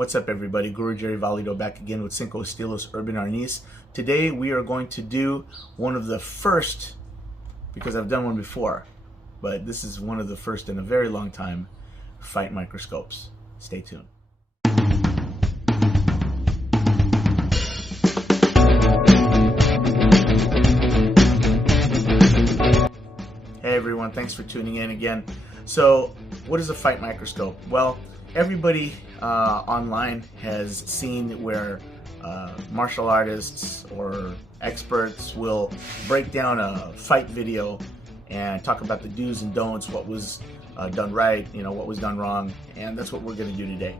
What's up, everybody? Guru Jerry Valido back again with Cinco Estilos Urban Arnis. Today we are going to do one of the first, because I've done one before, but this is one of the first in a very long time, fight microscopes. Stay tuned. Hey everyone, thanks for tuning in again. So what is a fight microscope? Well, everybody online has seen where martial artists or experts will break down a fight video and talk about the do's and don'ts, what was done right, what was done wrong, and that's what we're going to do today.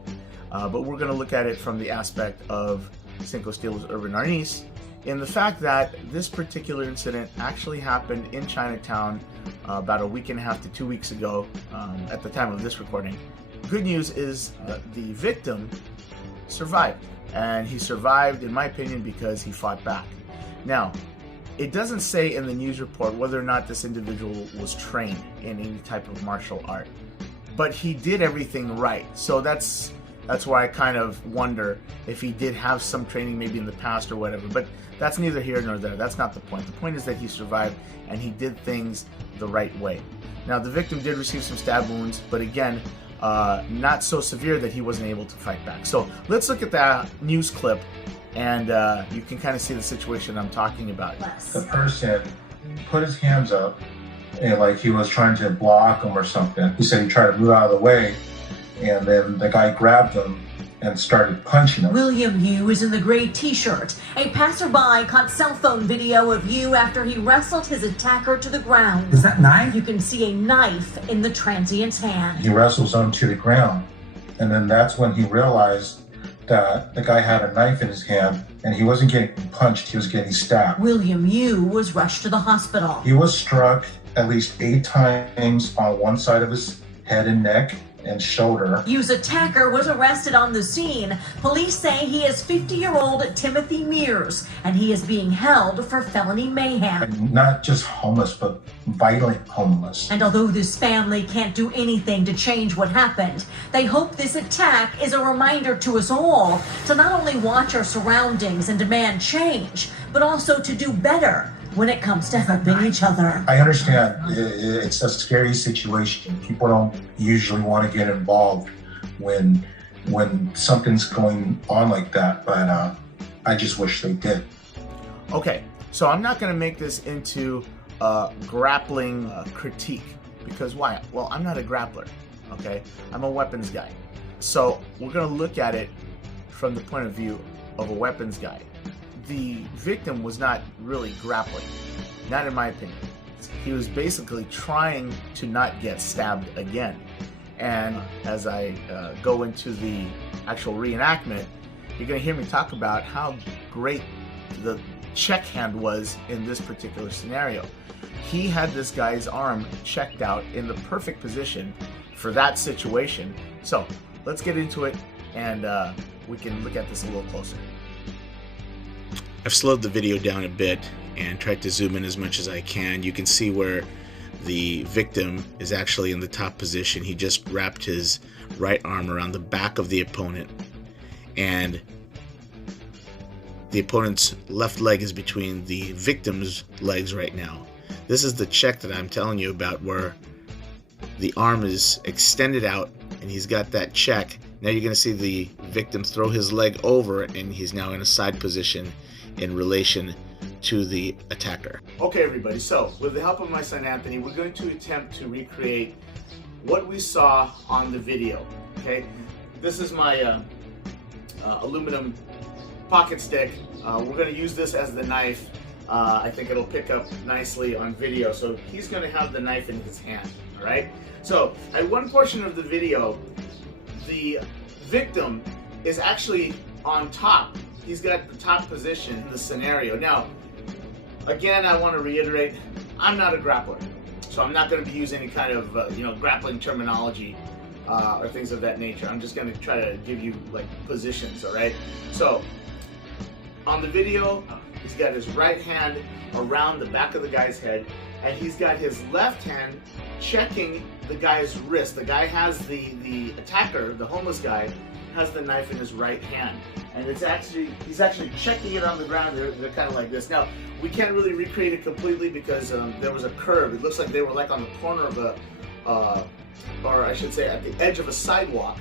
But we're going to look at it from the aspect of Cinco Estilos Urban Arnis, in the fact that this particular incident actually happened in Chinatown about a week and a half to 2 weeks ago at the time of this recording. Good news is that the victim survived, and he survived, in my opinion, because he fought back. Now, it doesn't say in the news report whether or not this individual was trained in any type of martial art, but he did everything right. So that's why I kind of wonder if he did have some training maybe in the past or whatever, but that's neither here nor there. That's not the point. The point is that he survived and he did things the right way. Now, the victim did receive some stab wounds, but again, not so severe that he wasn't able to fight back. So let's look at that news clip, and you can kind of see the situation I'm talking about. The person put his hands up and like he was trying to block him or something. He said he tried to move out of the way, and then the guy grabbed him and started punching him. William Yu is in the gray t-shirt. A passerby caught cell phone video of Yu after he wrestled his attacker to the ground. Is that knife? You can see a knife in the transient's hand. He wrestles him to the ground, and then that's when he realized that the guy had a knife in his hand and he wasn't getting punched, he was getting stabbed. William Yu was rushed to the hospital. He was struck at least 8 times on one side of his head and neck and shoulder. Yu's attacker was arrested on the scene. Police say he is 50-year-old Timothy Mears, and he is being held for felony mayhem. And not just homeless, but violent homeless. And although this family can't do anything to change what happened, they hope this attack is a reminder to us all to not only watch our surroundings and demand change, but also to do better when it comes to helping each other. I understand it's a scary situation. People don't usually want to get involved when something's going on like that, but I just wish they did. Okay, so I'm not going to make this into a grappling critique, because why? Well, I'm not a grappler, okay? I'm a weapons guy. So we're going to look at it from the point of view of a weapons guy. The victim was not really grappling, not in my opinion. He was basically trying to not get stabbed again. And as I go into the actual reenactment, you're going to hear me talk about how great the check hand was in this particular scenario. He had this guy's arm checked out in the perfect position for that situation. So let's get into it, and we can look at this a little closer. I've slowed the video down a bit and tried to zoom in as much as I can. You can see where the victim is actually in the top position. He just wrapped his right arm around the back of the opponent, and the opponent's left leg is between the victim's legs right now. This is the check that I'm telling you about, where the arm is extended out and he's got that check. Now you're going to see the victim throw his leg over, and he's now in a side position in relation to the attacker. Okay, everybody, so with the help of my son Anthony, we're going to attempt to recreate what we saw on the video. Okay, this is my aluminum pocket stick. We're going to use this as the knife. I think it'll pick up nicely on video. So he's going to have the knife in his hand. All right, so at one portion of the video, the victim is actually on top. He's got the top position in the scenario. Now, again, I want to reiterate, I'm not a grappler, so I'm not going to be using any kind of grappling terminology or things of that nature. I'm just going to try to give you like positions, all right? So, on the video, he's got his right hand around the back of the guy's head, and he's got his left hand checking the guy's wrist. The guy has the attacker, the homeless guy, has the knife in his right hand. And he's actually checking it on the ground. They're kind of like this. Now, we can't really recreate it completely because there was a curve. It looks like they were like on the corner of a, or I should say at the edge of a sidewalk,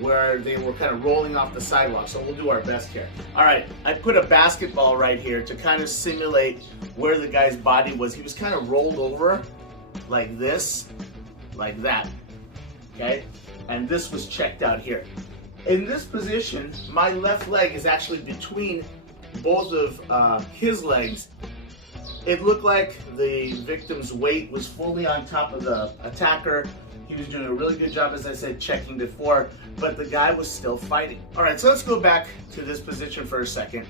where they were kind of rolling off the sidewalk. So we'll do our best here. All right, I put a basketball right here to kind of simulate where the guy's body was. He was kind of rolled over like this, like that, okay? And this was checked out here. In this position, my left leg is actually between both of his legs. It looked like the victim's weight was fully on top of the attacker. He was doing a really good job, as I said, checking before, but the guy was still fighting. All right, so let's go back to this position for a second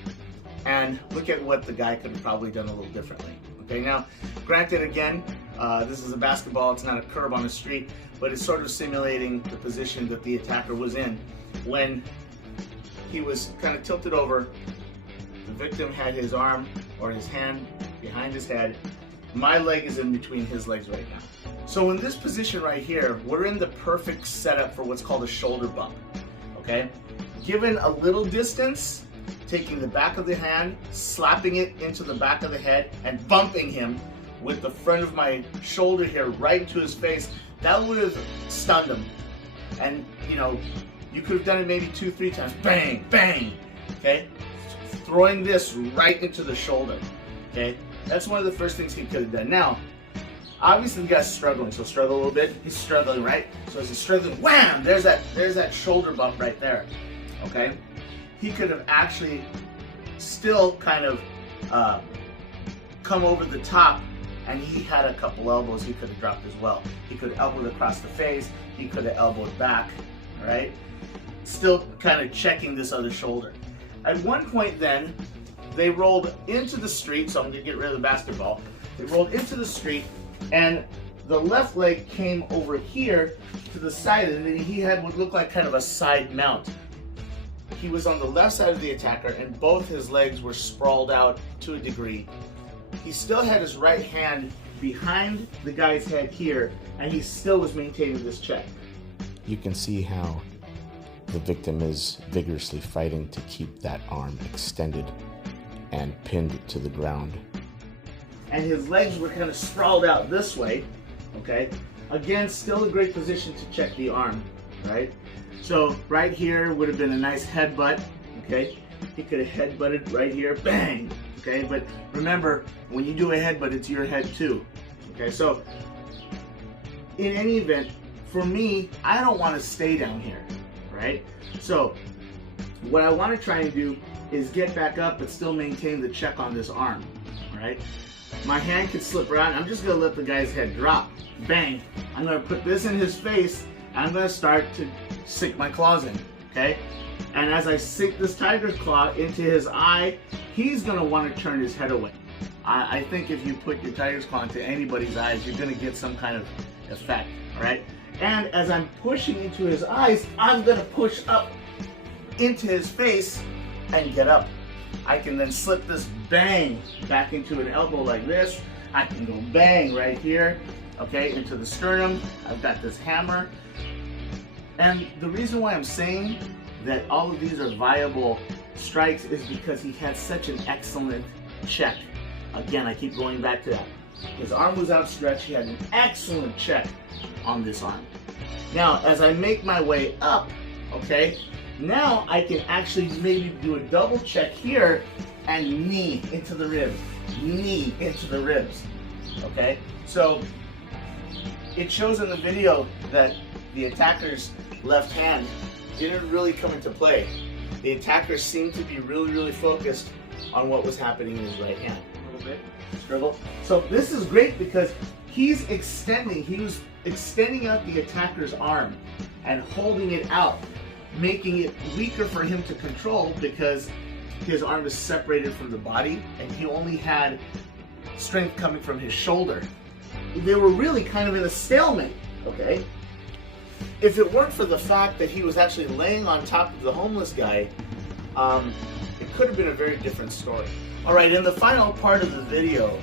and look at what the guy could have probably done a little differently. Okay, now, granted, again, this is a basketball, it's not a curb on the street, but it's sort of simulating the position that the attacker was in when he was kind of tilted over. The victim had his arm or his hand behind his head. My leg is in between his legs right now. So in this position right here, we're in the perfect setup for what's called a shoulder bump, okay? Given a little distance, taking the back of the hand, slapping it into the back of the head, and bumping him with the front of my shoulder here right into his face, that would have stunned him. And, you know, you could have done it maybe 2-3 times. Bang, bang, okay? Throwing this right into the shoulder, okay? That's one of the first things he could have done. Now, obviously the guy's struggling, so struggle a little bit. He's struggling, right? So as he's struggling, wham! There's that shoulder bump right there, okay? He could have actually still kind of come over the top, and he had a couple elbows he could have dropped as well. He could have elbowed across the face, he could have elbowed back, all right? Still kind of checking this other shoulder. At one point then, they rolled into the street, so I'm gonna get rid of the basketball. They rolled into the street, and the left leg came over here to the side, and then he had what looked like kind of a side mount. He was on the left side of the attacker, and both his legs were sprawled out to a degree. He still had his right hand behind the guy's head here, and he still was maintaining this check. You can see how the victim is vigorously fighting to keep that arm extended and pinned to the ground. And his legs were kind of sprawled out this way, okay? Again, still a great position to check the arm, right? So right here would have been a nice headbutt, okay? He could have headbutted right here, bang, okay? But remember, when you do a headbutt, it's your head too, okay? So in any event, for me, I don't want to stay down here, right? So what I want to try and do is get back up but still maintain the check on this arm, all right? My hand could slip around. I'm just going to let the guy's head drop. Bang. I'm going to put this in his face, and I'm going to start to sink my claws in, okay? And as I sink this tiger's claw into his eye, he's going to want to turn his head away. I think if you put your tiger's claw into anybody's eyes, you're going to get some kind of effect, all right? And as I'm pushing into his eyes, I'm going to push up into his face and get up. I can then slip this bang back into an elbow like this. I can go bang right here, okay, into the sternum. I've got this hammer. And the reason why I'm saying that all of these are viable strikes is because he had such an excellent check. Again, I keep going back to that. His arm was outstretched. He had an excellent check on this arm. Now, as I make my way up, okay, now I can actually maybe do a double check here and knee into the ribs, knee into the ribs, okay? So it shows in the video that the attacker's left hand didn't really come into play. The attacker seemed to be really focused on what was happening in his right hand. A little bit, scribble. So this is great because he was extending out the attacker's arm and holding it out, making it weaker for him to control because his arm is separated from the body and he only had strength coming from his shoulder. They were really kind of in a stalemate, okay? If it weren't for the fact that he was actually laying on top of the homeless guy, it could have been a very different story. All right, in the final part of the video,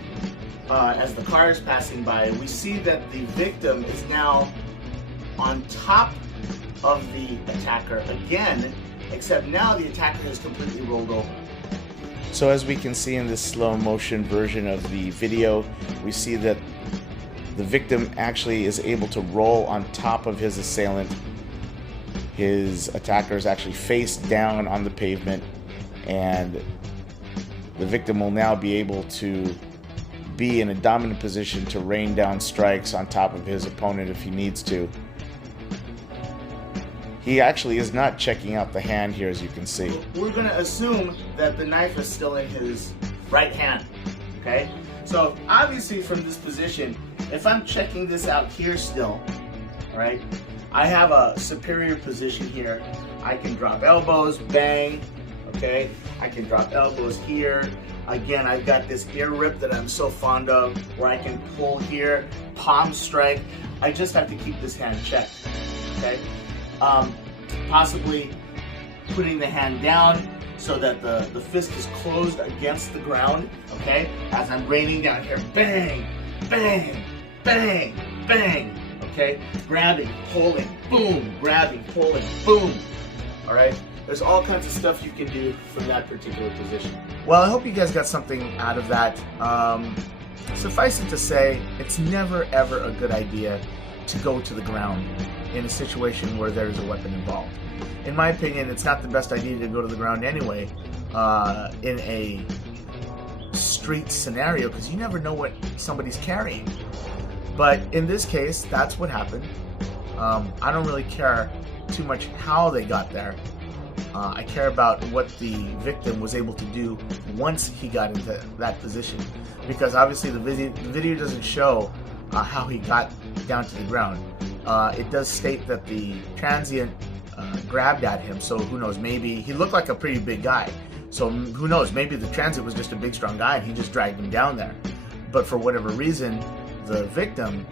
as the car is passing by, we see that the victim is now on top of the attacker again, except now the attacker has completely rolled over. So as we can see in this slow motion version of the video, we see that the victim actually is able to roll on top of his assailant. His attacker is actually face down on the pavement, and the victim will now be able to be in a dominant position to rain down strikes on top of his opponent if he needs to. He actually is not checking out the hand here, as you can see. We're going to assume that the knife is still in his right hand, okay? So obviously from this position, if I'm checking this out here still, right, I have a superior position here. I can drop elbows, bang, okay? I can drop elbows here. Again, I've got this ear rip that I'm so fond of, where I can pull here, palm strike. I just have to keep this hand checked, okay? Possibly putting the hand down so that the fist is closed against the ground, okay? As I'm raining down here, bang, bang, bang, bang, okay? Grabbing, pulling, boom, grabbing, pulling, boom, all right? There's all kinds of stuff you can do from that particular position. Well, I hope you guys got something out of that. Suffice it to say, it's never ever a good idea to go to the ground in a situation where there's a weapon involved. In my opinion, it's not the best idea to go to the ground anyway in a street scenario, because you never know what somebody's carrying. But in this case, that's what happened. I don't really care too much how they got there. I care about what the victim was able to do once he got into that position, because obviously the video doesn't show how he got down to the ground. It does state that the transient grabbed at him, so who knows, maybe he looked like a pretty big guy, so who knows, maybe the transient was just a big strong guy and he just dragged him down there. But for whatever reason, the victim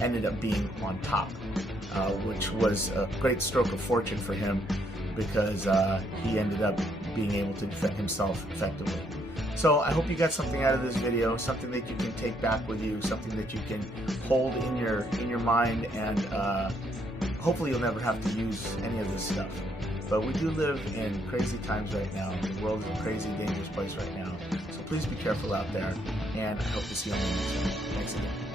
ended up being on top, which was a great stroke of fortune for him, because he ended up being able to defend himself effectively. So I hope you got something out of this video, something that you can take back with you, something that you can hold in your mind, and hopefully you'll never have to use any of this stuff. But we do live in crazy times right now. The world is a crazy, dangerous place right now. So please be careful out there, and I hope to see you on the next one. Thanks again.